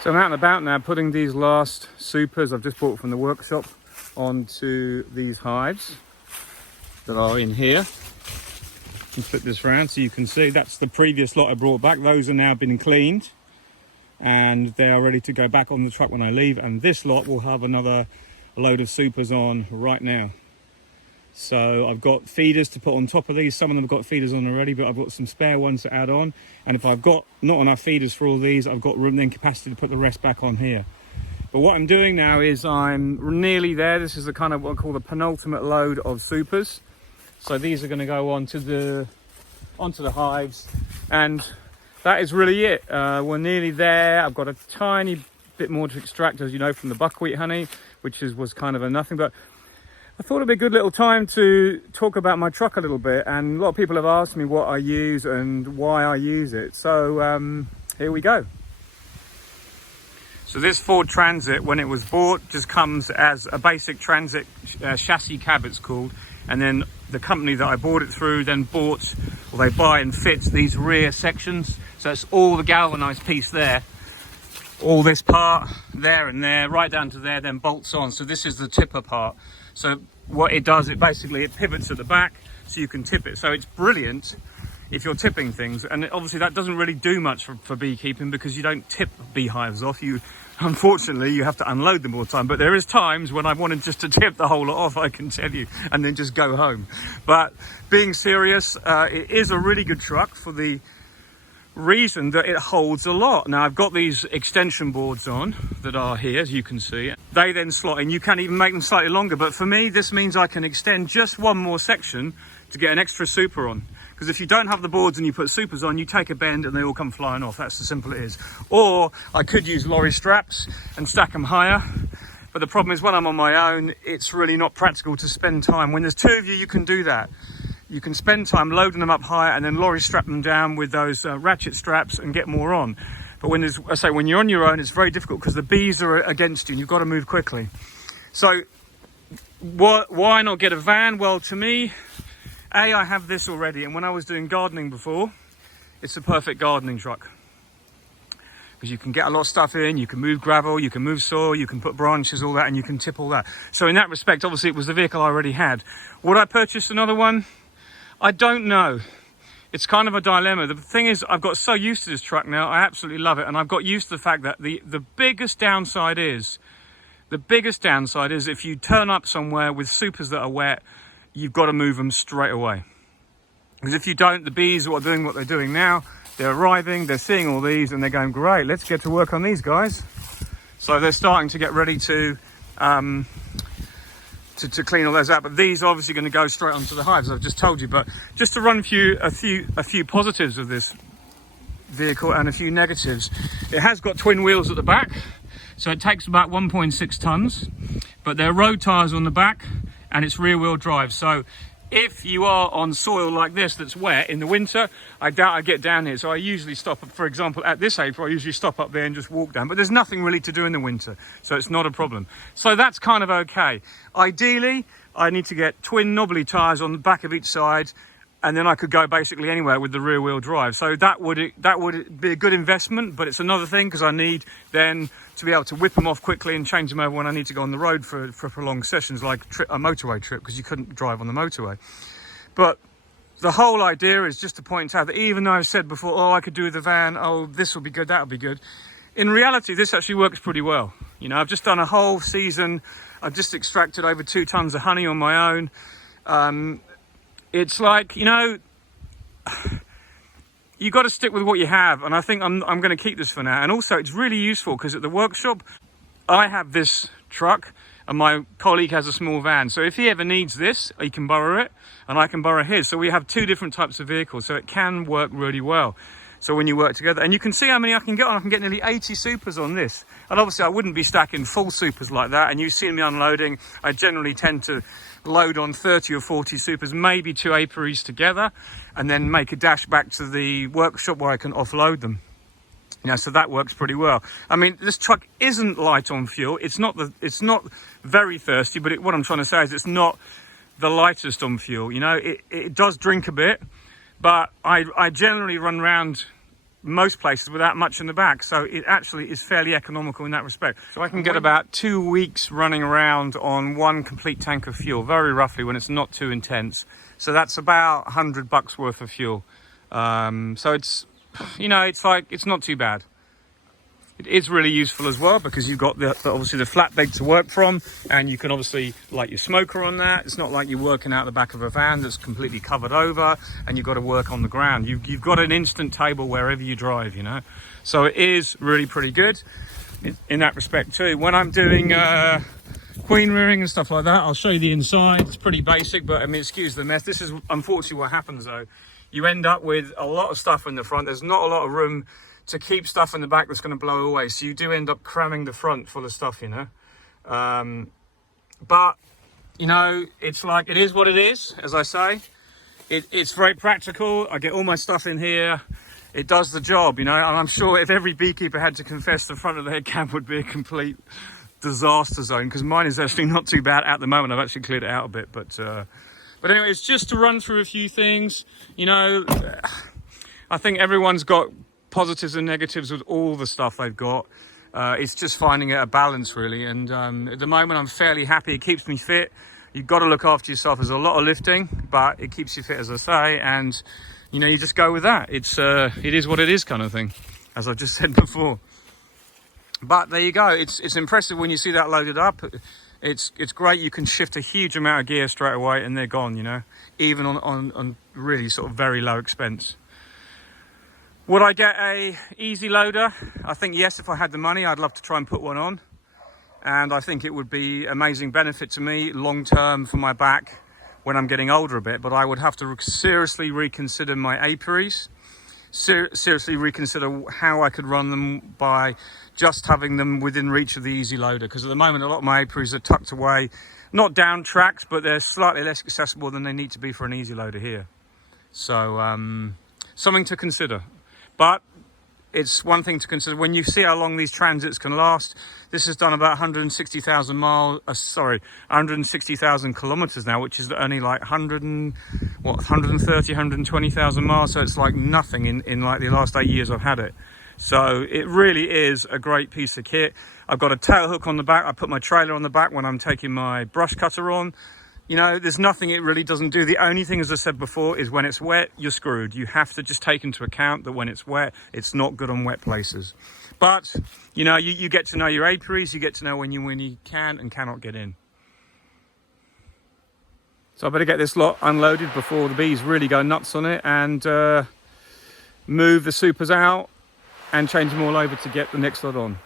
So I'm out and about now putting these last supers I've just bought from the workshop onto these hives that are in here. And flip this around so you can see that's the previous lot I brought back. Those are now been cleaned and they are ready to go back on the truck when I leave, and this lot will have another load of supers on right now. So I've got feeders to put on top of these. Some of them have got feeders on already, but I've got some spare ones to add on. And if I've got not enough feeders for all these, I've got room then capacity to put the rest back on here. But what I'm doing now is I'm nearly there. This is the kind of what I call the penultimate load of supers. So these are going to go onto the hives, and that is really it. We're nearly there. I've got a tiny bit more to extract, as you know, from the buckwheat honey, which was kind of a nothing, but I thought it'd be a good little time to talk about my truck a little bit, and a lot of people have asked me what I use and why I use it. So here we go. So this Ford Transit, when it was bought, just comes as a basic Transit chassis cab, it's called, and then the company that I bought it through then bought, or they buy and fit these rear sections. So it's all the galvanized piece there, all this part there and there, right down to there, then bolts on. So this is the tipper part. So what it does, it pivots at the back so you can tip it. So it's brilliant if you're tipping things. And obviously that doesn't really do much for beekeeping, because you don't tip beehives off. Unfortunately, you have to unload them all the time. But there is times when I wanted just to tip the whole lot off, I can tell you, and then just go home. But being serious, it is a really good truck for the reason that it holds a lot. Now I've got these extension boards on that are here, as you can see. They then slot in. You can even make them slightly longer, but for me this means I can extend just one more section to get an extra super on. Because if you don't have the boards and you put supers on, you take a bend and they all come flying off. That's as simple it is. Or I could use lorry straps and stack them higher, but the problem is when I'm on my own, it's really not practical to spend time. When there's two of you, you can do that. You can spend time loading them up higher and then lorry strap them down with those ratchet straps and get more on. But when you're on your own, it's very difficult because the bees are against you and you've got to move quickly. So why not get a van? Well, to me, I have this already, and when I was doing gardening before, it's a perfect gardening truck. Because you can get a lot of stuff in, you can move gravel, you can move soil, you can put branches, all that, and you can tip all that. So in that respect, obviously it was the vehicle I already had. Would I purchase another one? I don't know. It's kind of a dilemma. The thing is, I've got so used to this truck now, I absolutely love it. And I've got used to the fact that the biggest downside is if you turn up somewhere with supers that are wet, you've got to move them straight away. Because if you don't, the bees are doing what they're doing now. They're arriving, they're seeing all these, and they're going, great, let's get to work on these guys. So they're starting to get ready to clean all those out, but these are obviously going to go straight onto the hives, I've just told you. But just to run a few positives of this vehicle and a few negatives. It has got twin wheels at the back, so it takes about 1.6 tons, but there are road tires on the back and it's rear wheel drive. So if you are on soil like this that's wet in the winter, I doubt I get down here. So I usually stop, for example, at this April, I usually stop up there and just walk down. But there's nothing really to do in the winter, so it's not a problem. So that's kind of okay. Ideally, I need to get twin knobbly tyres on the back of each side, and then I could go basically anywhere with the rear wheel drive. So that would be a good investment, but it's another thing because I need then to be able to whip them off quickly and change them over when I need to go on the road for prolonged sessions, like a motorway trip, because you couldn't drive on the motorway. But the whole idea is just to point out that even though I've said before, oh, I could do with the van, oh, this will be good, that will be good. In reality, this actually works pretty well. You know, I've just done a whole season. I've just extracted over 2 tons of honey on my own. It's like, you know, you got to stick with what you have, and I think I'm going to keep this for now. And also, it's really useful because at the workshop, I have this truck, and my colleague has a small van. So if he ever needs this, he can borrow it, and I can borrow his. So we have 2 different types of vehicles, so it can work really well. So when you work together, and you can see how many I can get on. I can get nearly 80 supers on this. And obviously, I wouldn't be stacking full supers like that. And you've seen me unloading. I generally tend to load on 30 or 40 supers, maybe 2 apiaries together, and then make a dash back to the workshop where I can offload them. You know, so that works pretty well. I mean, this truck isn't light on fuel. It's not very thirsty, but what I'm trying to say is it's not the lightest on fuel. You know, it does drink a bit, but I generally run around most places without much in the back, so it actually is fairly economical in that respect. So I can get about 2 weeks running around on one complete tank of fuel, very roughly, when it's not too intense. So that's about $100 worth of fuel. So it's, you know, it's like, it's not too bad. It is really useful as well because you've got obviously the flatbed to work from, and you can obviously light your smoker on that. It's not like you're working out the back of a van that's completely covered over and you've got to work on the ground. You've got an instant table wherever you drive, you know. So it is really pretty good in that respect too. When I'm doing queen rearing and stuff like that, I'll show you the inside. It's pretty basic, but I mean, excuse the mess. This is unfortunately what happens though. You end up with a lot of stuff in the front. There's not a lot of room to keep stuff in the back that's going to blow away, so you do end up cramming the front full of stuff, you know. But you know, it's like, it is what it is. As I say, it's very practical. I get all my stuff in here. It does the job, you know. And I'm sure if every beekeeper had to confess, the front of their cab would be a complete disaster zone, because mine is actually not too bad at the moment. I've actually cleared it out a bit, but anyway, it's just to run through a few things, you know. I think everyone's got positives and negatives with all the stuff they've got. It's just finding a balance really, and at the moment I'm fairly happy. It keeps me fit. You've got to look after yourself. There's a lot of lifting, but it keeps you fit, as I say, and you know, you just go with that. It is what it is kind of thing, as I've just said before. But there you go. It's impressive when you see that loaded up. It's great. You can shift a huge amount of gear straight away and they're gone, you know, even on really sort of very low expense. Would I get a easy loader? I think yes, if I had the money, I'd love to try and put one on. And I think it would be amazing benefit to me long term for my back when I'm getting older a bit. But I would have to seriously reconsider my apiaries, seriously reconsider how I could run them by just having them within reach of the easy loader. Because at the moment, a lot of my apiaries are tucked away, not down tracks, but they're slightly less accessible than they need to be for an easy loader here. So something to consider. But it's one thing to consider when you see how long these transits can last. This has done about 160,000 miles, 160,000 kilometers now, which is only like 120,000 miles. So it's like nothing in like the last 8 years I've had it. So it really is a great piece of kit. I've got a tail hook on the back. I put my trailer on the back when I'm taking my brush cutter on. You know, there's nothing it really doesn't do. The only thing, as I said before, is when it's wet, you're screwed. You have to just take into account that when it's wet, it's not good on wet places. But, you know, you get to know your apiaries, you get to know when you can and cannot get in. So I better get this lot unloaded before the bees really go nuts on it, and move the supers out and change them all over to get the next lot on.